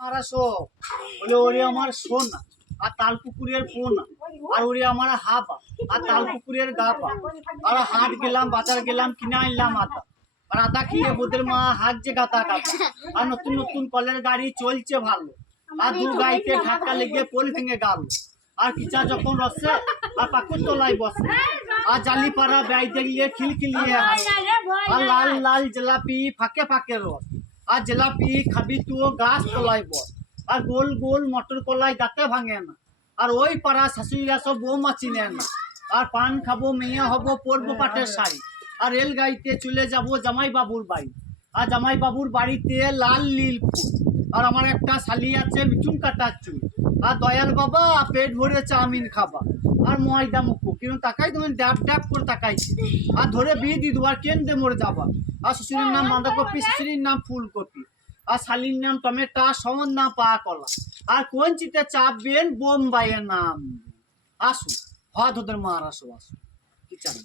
মারাশো বলে ওরে আমার সোনা আর তাল পুকুরের পোনা আর ওরে আমার হাপা আর তাল পুকুরের গাপা আর হাট গেলাম বাজার গেলাম কিনে আনলাম আতা আর আতা খেয়ে বোদের মা হাঁকছে গাতা গাতা আর নতুন নতুন কলের গাড়ি চলছে ভালো আর দু গাইতে ধাক্কা লেগে পোল ভেঙে গেল আর কিচা যখন রসে আর পাকুর তলায় বসে আর জালি পাড়া ব্যয় দেখলে খিলখিলিয়ে আর লাল লাল জিলাপি ফাঁকে ফাঁকে রস আর জিলাপি খাবি তুও গাছ তলায় বস আর গোল গোল মটর কলাই দাঁতে ভাঙে না আর ওই পাড়া শাশুড়িরা সব বৌমা চিনে না আর পান খাবো মেয়ে হবো পরবো পাটের শাড়ি আর রেল গাড়িতে চলে যাবো জামাই বাবুর বাড়ি আর জামাই বাবুর বাড়িতে লাল নীল ফুল আর আমার একটা শালি আছে মিঠুন কাটার চুল আর দয়াল বাবা পেট ভরে চাউমিন খাবা আর ময়দা মুখো কিন্তু তাকাই তুমি ড্যাপ ড্যাপ করে তাকাইছি আর ধরে বিয়ে দিয়ে দেবো আর কেন্দ্রে মরে যাবা আর শ্বশুরের নাম বাঁধাকপি শাশুড়ির নাম ফুলকপি আর শালির নাম টমেটো সমর নাম পা কলা আর কোন চিতে চাপবেন বোম্বাইয়ের নাম আসুন হদ ওদের মার আসো আসো কি চান